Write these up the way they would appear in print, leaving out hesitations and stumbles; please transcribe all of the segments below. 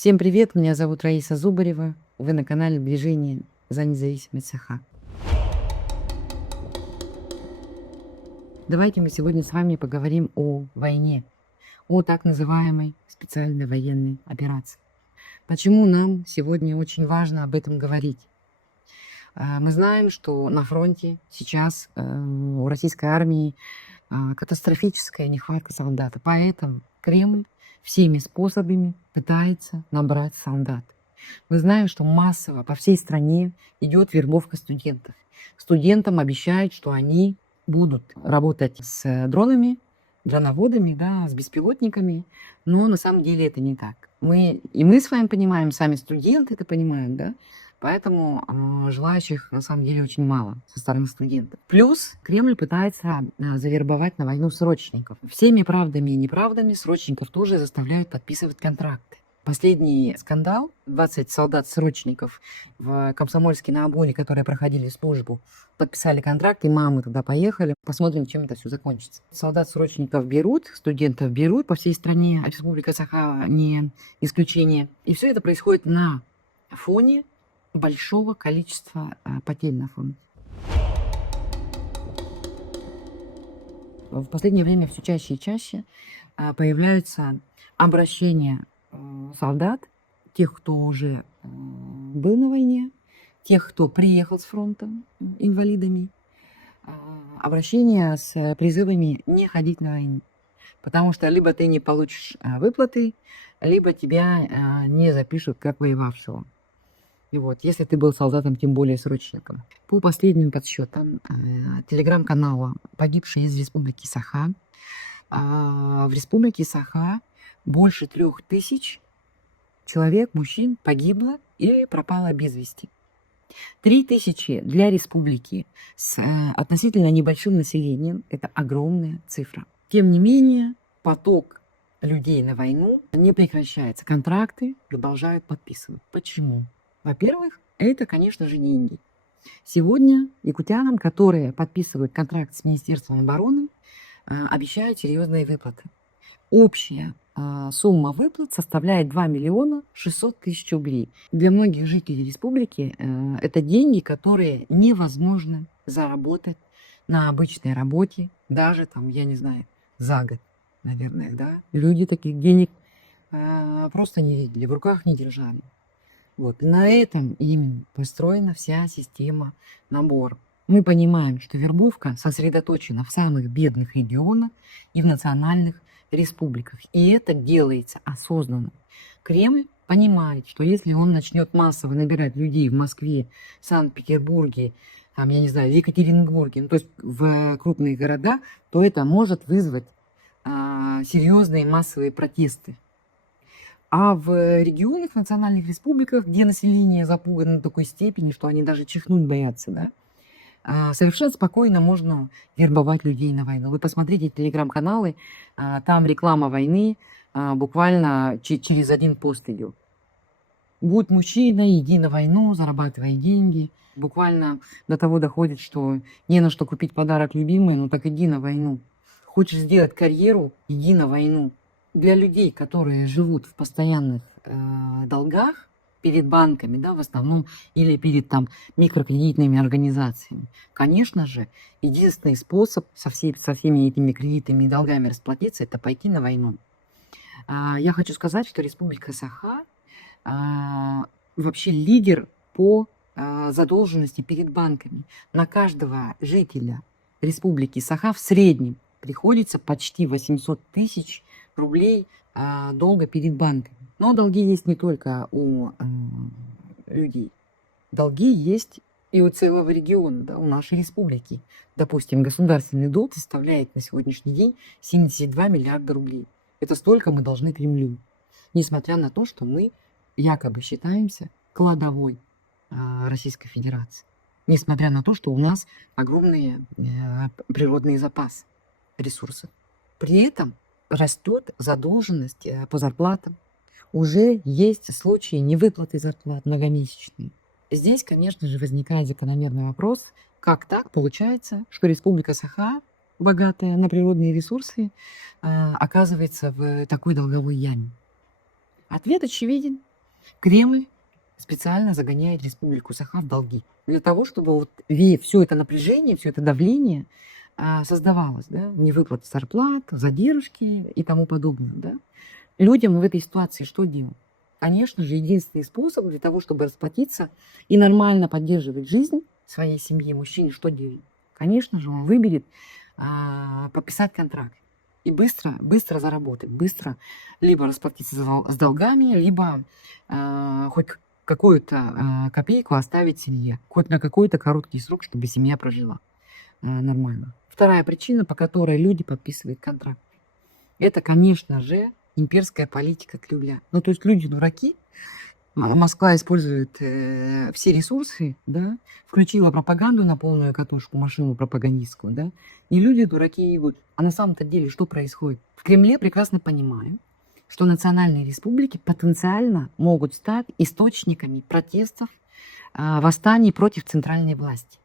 Всем привет, меня зовут Раиса Зубарева. Вы на канале Движение за независимость Саха. Давайте мы сегодня с вами поговорим о войне, о так называемой специальной военной операции. Почему нам сегодня очень важно об этом говорить? Мы знаем, что на фронте сейчас у российской армии катастрофическая нехватка солдат. Поэтому Кремль всеми способами пытается набрать солдат. Мы знаем, что массово по всей стране идет вербовка студентов. Студентам обещают, что они будут работать с дронами, дроноводами, да, с беспилотниками, но на самом деле это не так. Мы с вами понимаем, сами студенты это понимают, да, поэтому желающих на самом деле очень мало со стороны студентов. Плюс Кремль пытается завербовать на войну срочников. Всеми правдами и неправдами срочников тоже заставляют подписывать контракты. Последний скандал, 20 солдат-срочников в Комсомольске на Амуре, которые проходили службу, подписали контракт, и мамы туда поехали. Посмотрим, чем это все закончится. Солдат-срочников берут, студентов берут по всей стране, Республика Саха не исключение. И все это происходит на фоне большого количества потерь на фронте. В последнее время все чаще и чаще появляются обращения солдат, тех, кто уже был на войне, тех, кто приехал с фронта инвалидами, обращения с призывами не ходить на войну. Потому что либо ты не получишь выплаты, либо тебя не запишут как воевавшего. И вот, если ты был солдатом, тем более срочником. По последним подсчетам телеграм-канала «Погибшие из Республики Саха», в Республике Саха больше 3000 человек, мужчин, погибло или пропало без вести. 3000 для республики с относительно небольшим населением – это огромная цифра. Тем не менее, поток людей на войну не прекращается. Контракты продолжают подписывать. Почему? Во-первых, это, конечно же, деньги. Сегодня якутянам, которые подписывают контракт с Министерством обороны, обещают серьезные выплаты. Общая сумма выплат составляет 2 миллиона 600 тысяч рублей. Для многих жителей республики это деньги, которые невозможно заработать на обычной работе, даже там, я не знаю, за год, наверное, да. Люди таких денег просто не видели, в руках не держали. Вот. На этом именно построена вся система набора. Мы понимаем, что вербовка сосредоточена в самых бедных регионах и в национальных республиках. И это делается осознанно. Кремль понимает, что если он начнет массово набирать людей в Москве, Санкт-Петербурге, там, я не знаю, в Екатеринбурге, то есть в крупных городах, то это может вызвать серьезные массовые протесты. А в регионах, в национальных республиках, где население запугано до такой степени, что они даже чихнуть боятся, да, совершенно спокойно можно вербовать людей на войну. Вы посмотрите телеграм-каналы, там реклама войны буквально через один пост идет. Будь мужчиной, иди на войну, зарабатывай деньги. Буквально до того доходит, что не на что купить подарок любимой, ну так иди на войну. Хочешь сделать карьеру, иди на войну. Для людей, которые живут в постоянных долгах перед банками, да, в основном, или перед там микрокредитными организациями, конечно же, единственный способ со всеми этими кредитами и долгами расплатиться – это пойти на войну. Я хочу сказать, что Республика Саха вообще лидер по задолженности перед банками. На каждого жителя Республики Саха в среднем приходится почти 800 тысяч рублей долга перед банками. Но долги есть не только у людей. Долги есть и у целого региона, да, у нашей республики. Допустим, государственный долг составляет на сегодняшний день 72 миллиарда рублей. Это столько мы должны Кремлю. Несмотря на то, что мы якобы считаемся кладовой Российской Федерации. Несмотря на то, что у нас огромные природные запасы, ресурсы. При этом растет задолженность по зарплатам. Уже есть случаи невыплаты зарплат многомесячные. Здесь, конечно же, возникает закономерный вопрос, как так получается, что Республика Саха, богатая на природные ресурсы, оказывается в такой долговой яме. Ответ очевиден. Кремль специально загоняет Республику Саха в долги. Для того, чтобы вот все это напряжение, все это давление создавалось, да, невыплаты зарплат, задержки и тому подобное, да. Людям в этой ситуации что делать? Конечно же, единственный способ для того, чтобы расплатиться и нормально поддерживать жизнь своей семьи, мужчине, что делать? Конечно же, он выберет подписать контракт и быстро заработать, быстро либо расплатиться с долгами, либо хоть какую-то копейку оставить семье, хоть на какой-то короткий срок, чтобы семья прожила нормально. Вторая причина, по которой люди подписывают контракт, это, конечно же, имперская политика Кремля. Ну, то есть люди дураки, Москва использует все ресурсы, да, включила пропаганду на полную катушку, машину пропагандистскую, да, и люди дураки идут. А на самом-то деле что происходит? В Кремле прекрасно понимают, что национальные республики потенциально могут стать источниками протестов, восстаний против центральной власти.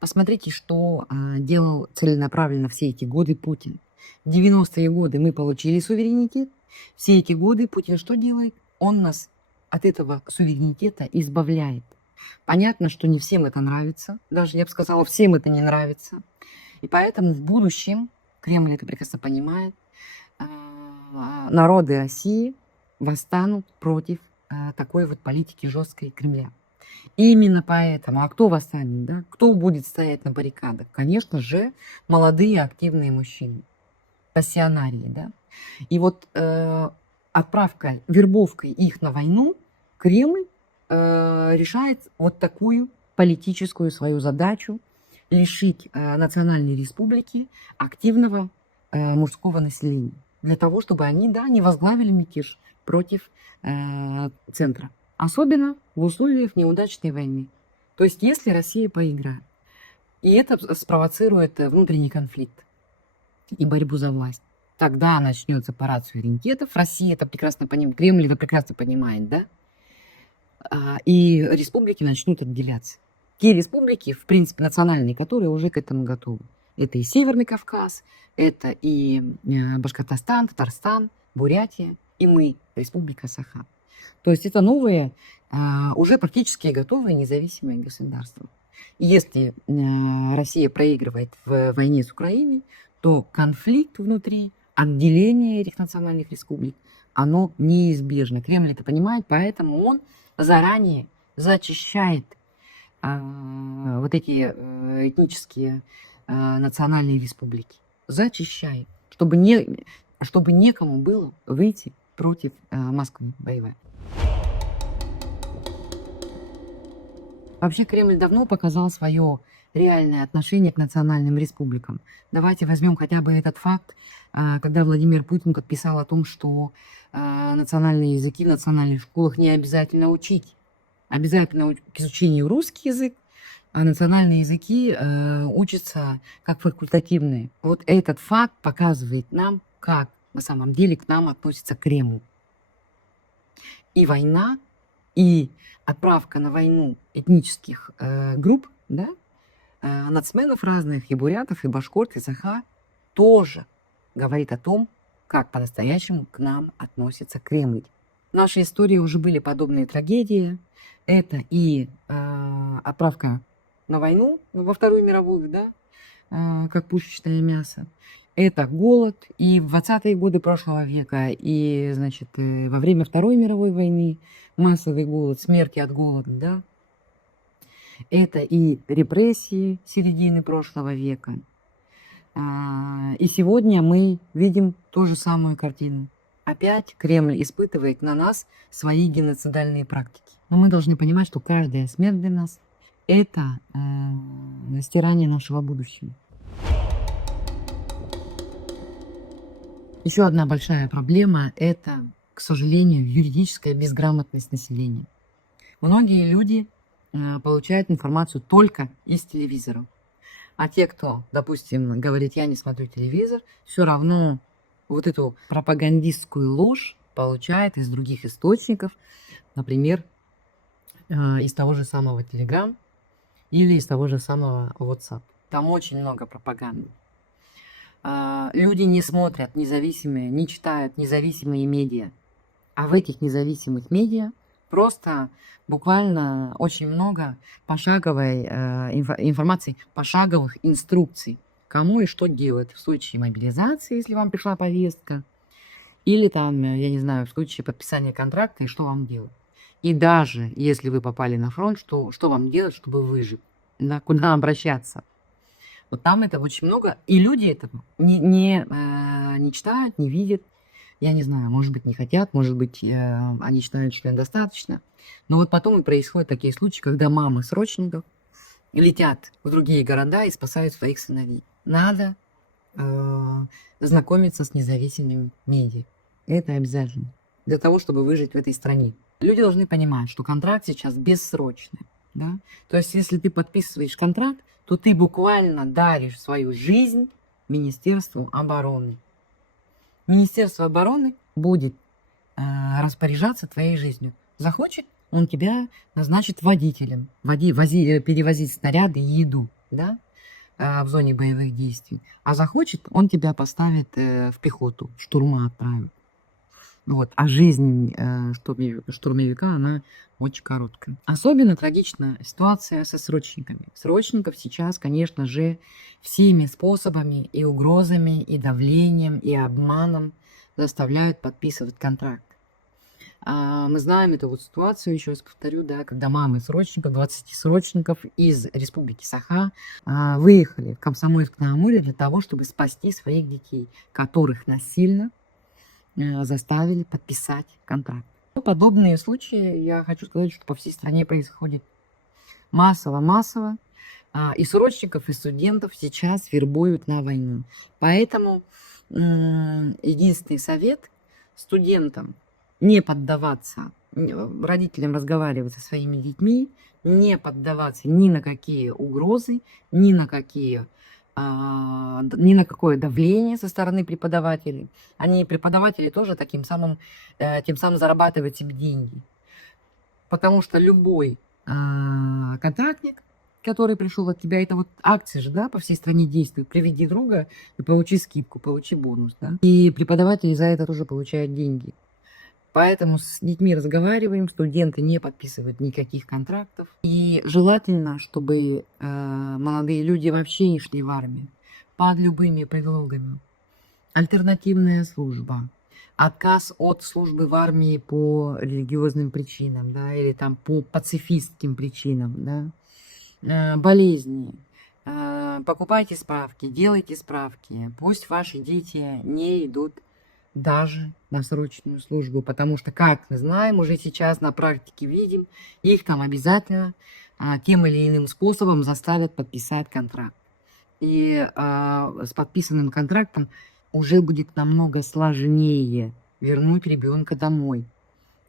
Посмотрите, что делал целенаправленно все эти годы Путин. В 90-е годы мы получили суверенитет. Все эти годы Путин что делает? Он нас от этого суверенитета избавляет. Понятно, что не всем это нравится. Даже, я бы сказала, всем это не нравится. И поэтому в будущем, Кремль это прекрасно понимает, народы России восстанут против такой вот политики жесткой Кремля. Именно поэтому, а кто восстанет, да? Кто будет стоять на баррикадах? Конечно же, молодые активные мужчины, пассионарии, да? И вот отправкой, вербовкой их на войну Кремль решает вот такую политическую свою задачу лишить национальной республики активного мужского населения. Для того, чтобы они, да, не возглавили мятеж против центра. Особенно в условиях неудачной войны. То есть, если Россия проиграет, и это спровоцирует внутренний конфликт и борьбу за власть, тогда начнется парад суверенитетов. Россия это прекрасно понимает, Кремль это прекрасно понимает, да? И республики начнут отделяться. Те республики, в принципе, национальные, которые уже к этому готовы. Это и Северный Кавказ, это и Башкортостан, Татарстан, Бурятия, и мы, Республика Саха. То есть это новые, уже практически готовые независимые государства. И если Россия проигрывает в войне с Украиной, то конфликт внутри, отделение этих национальных республик, оно неизбежно. Кремль это понимает, поэтому он заранее зачищает вот эти этнические национальные республики. Зачищает, чтобы некому было выйти против Москвы воевать. Вообще Кремль давно показал свое реальное отношение к национальным республикам. Давайте возьмем хотя бы этот факт, когда Владимир Путин подписал о том, что национальные языки в национальных школах не обязательно учить. Обязательно к изучению русский язык, а национальные языки учатся как факультативные. Вот этот факт показывает нам, как на самом деле к нам относится Кремль. И война, и отправка на войну этнических групп, да, нацменов разных, и бурятов, и башкорт, и саха, тоже говорит о том, как по-настоящему к нам относится Кремль. В нашей истории уже были подобные трагедии. Это и отправка на войну во Вторую мировую, да, как пушечное мясо. Это голод и в 20-е годы прошлого века, и, значит, во время Второй мировой войны массовый голод, смерти от голода, да. Это и репрессии середины прошлого века. И сегодня мы видим ту же самую картину. Опять Кремль испытывает на нас свои геноцидальные практики. Но мы должны понимать, что каждая смерть для нас – это стирание нашего будущего. Еще одна большая проблема – это, к сожалению, юридическая безграмотность населения. Многие люди получают информацию только из телевизора. А те, кто, допустим, говорит, я не смотрю телевизор, все равно вот эту пропагандистскую ложь получает из других источников, например, из того же самого Telegram или из того же самого WhatsApp. Там очень много пропаганды. Люди не смотрят независимые, не читают независимые медиа. А в этих независимых медиа просто буквально очень много пошаговой информации, пошаговых инструкций, кому и что делать в случае мобилизации, если вам пришла повестка, или там, я не знаю, в случае подписания контракта, и что вам делать. И даже если вы попали на фронт, что вам делать, чтобы выжить, да, куда обращаться. Вот там этого очень много, и люди этого не читают, не видят. Я не знаю, может быть, не хотят, может быть, они считают, что им достаточно. Но вот потом и происходят такие случаи, когда мамы срочников летят в другие города и спасают своих сыновей. Надо знакомиться с независимыми медиа. Это обязательно. Для того, чтобы выжить в этой стране. Люди должны понимать, что контракт сейчас бессрочный. Да? То есть, если ты подписываешь контракт, то ты буквально даришь свою жизнь Министерству обороны. Министерство обороны будет распоряжаться твоей жизнью. Захочет, он тебя назначит водителем, перевозить снаряды и еду, да, в зоне боевых действий. А захочет, он тебя поставит в пехоту, штурма отправит. Вот. А жизнь штурмовика, она очень короткая. Особенно трагична ситуация со срочниками. Срочников сейчас, конечно же, всеми способами и угрозами, и давлением, и обманом заставляют подписывать контракт. Мы знаем эту вот ситуацию, еще раз повторю, да, когда мамы срочников, 20 срочников из республики Саха выехали в Комсомольск-на-Амуре для того, чтобы спасти своих детей, которых насильно заставили подписать контракт. Подобные случаи, я хочу сказать, что по всей стране происходит массово. И срочников, и студентов сейчас вербуют на войну. Поэтому единственный совет студентам не поддаваться, родителям разговаривать со своими детьми, не поддаваться ни на какие угрозы, ни на какое давление со стороны преподавателей. Преподаватели тоже тем самым зарабатывают себе деньги. Потому что любой контрактник, который пришел от тебя, это вот акции же, да, по всей стране действуют. Приведи друга и получи скидку, получи бонус, да. И преподаватели за это тоже получают деньги. Поэтому с детьми разговариваем, студенты не подписывают никаких контрактов. И желательно, чтобы молодые люди вообще не шли в армию под любыми предлогами. Альтернативная служба, отказ от службы в армии по религиозным причинам, да, или там по пацифистским причинам, да, болезни. Покупайте справки, делайте справки. Пусть ваши дети не идут даже на срочную службу, потому что, как мы знаем, уже сейчас на практике видим, их там обязательно тем или иным способом заставят подписать контракт. И с подписанным контрактом уже будет намного сложнее вернуть ребенка домой,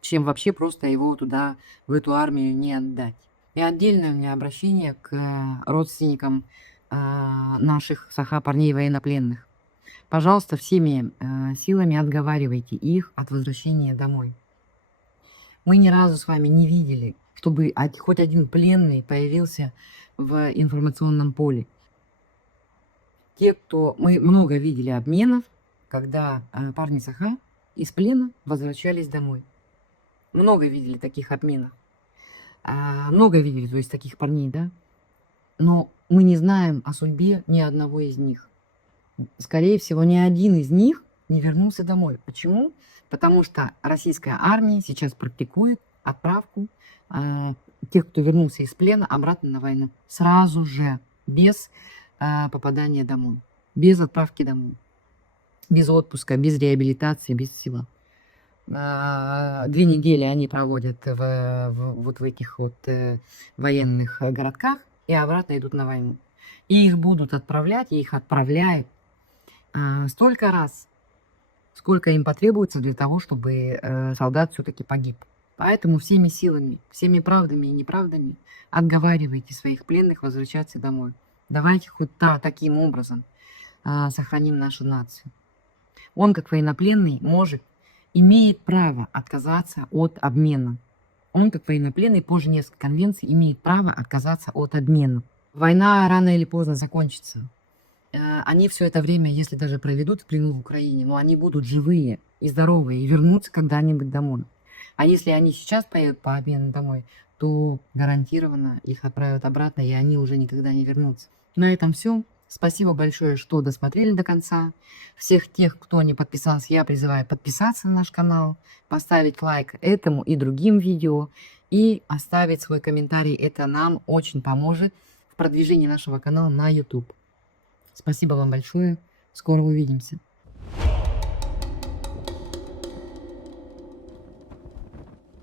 чем вообще просто его туда, в эту армию не отдать. И отдельное у меня обращение к родственникам наших саха-парней военнопленных. Пожалуйста, всеми силами отговаривайте их от возвращения домой. Мы ни разу с вами не видели, чтобы хоть один пленный появился в информационном поле. Мы много видели обменов, когда парни Саха из плена возвращались домой. Много видели таких обменов. Много видели, то есть таких парней, да? Но мы не знаем о судьбе ни одного из них. Скорее всего, ни один из них не вернулся домой. Почему? Потому что российская армия сейчас практикует отправку тех, кто вернулся из плена, обратно на войну. Сразу же, без попадания домой, без отправки домой, без отпуска, без реабилитации, без всего. 2 недели они проводят в этих вот военных городках и обратно идут на войну. И их будут отправлять, и их отправляют столько раз, сколько им потребуется для того, чтобы солдат все-таки погиб. Поэтому всеми силами, всеми правдами и неправдами отговаривайте своих пленных возвращаться домой. Давайте хоть таким образом сохраним нашу нацию. Он, как военнопленный, имеет право отказаться от обмена. Он, как военнопленный, по Женевской конвенции, имеет право отказаться от обмена. Война рано или поздно закончится. они все это время, если даже проведут в плену в Украине, но они будут живые и здоровые и вернутся когда-нибудь домой. А если они сейчас поедут по обмену домой, то гарантированно их отправят обратно, и они уже никогда не вернутся. На этом все. Спасибо большое, что досмотрели до конца. Всех тех, кто не подписался, я призываю подписаться на наш канал, поставить лайк этому и другим видео и оставить свой комментарий. Это нам очень поможет в продвижении нашего канала на YouTube. Спасибо вам большое. Скоро увидимся.